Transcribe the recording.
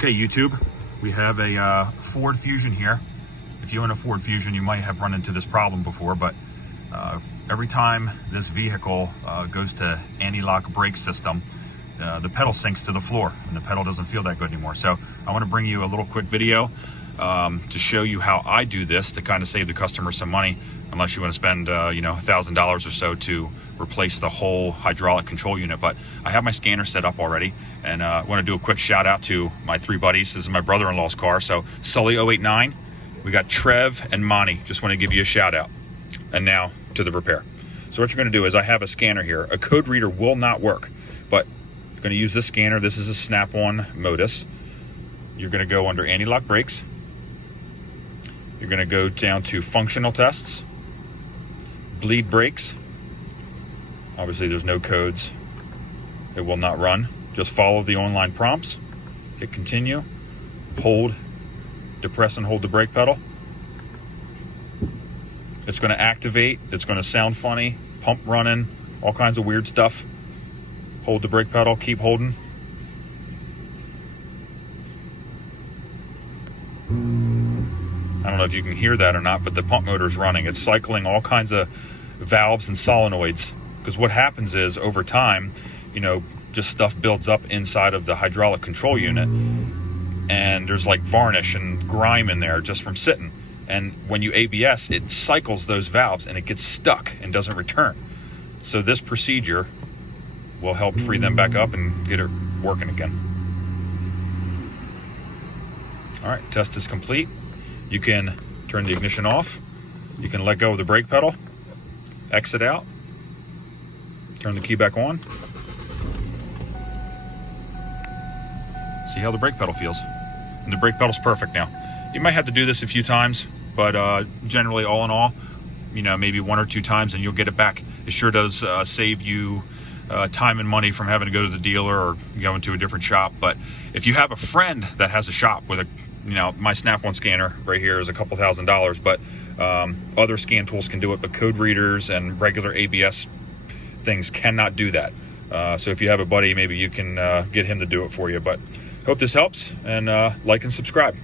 Okay, YouTube, we have a Ford Fusion here. If you own a Ford Fusion, you might have run into this problem before, but every time this vehicle goes to anti-lock brake system, the pedal sinks to the floor and the pedal doesn't feel that good anymore. So I want to bring you a little quick video to show you how I do this to kind of save the customer some money, unless you want to spend $1,000 or so to replace the whole hydraulic control unit. But I have my scanner set up already, and I want to do a quick shout out to my three buddies. This is my brother-in-law's car, so Sully 089, we got Trev and Monty. Just want to give you a shout out. And now to the repair. So what you're going to do is, I have a scanner here. A code reader will not work, but you're going to use this scanner. This is a Snap-on Modus. You're going to go under anti-lock brakes. You're going to go down to functional tests, bleed brakes. Obviously there's no codes, it will not run. Just follow the online prompts, hit continue, hold, depress and hold the brake pedal. It's going to activate, it's going to sound funny, pump running, all kinds of weird stuff. Hold the brake pedal, keep holding. I don't know if you can hear that or not, but the pump motor is running. It's cycling all kinds of valves and solenoids. Because what happens is, over time, just stuff builds up inside of the hydraulic control unit, and there's like varnish and grime in there just from sitting. And when you ABS, it cycles those valves and it gets stuck and doesn't return. So this procedure will help free them back up and get it working again. All right, test is complete. You can turn the ignition off. You can let go of the brake pedal, exit out, turn the key back on. See how the brake pedal feels. And the brake pedal's perfect now. You might have to do this a few times, but generally, all in all, maybe one or two times and you'll get it back. It sure does save you time and money from having to go to the dealer or going to a different shop. But if you have a friend that has a shop with my Snap-on scanner right here is a couple $1,000s, but other scan tools can do it, but code readers and regular ABS things cannot do that. So if you have a buddy, maybe you can get him to do it for you. But hope this helps, and like and subscribe.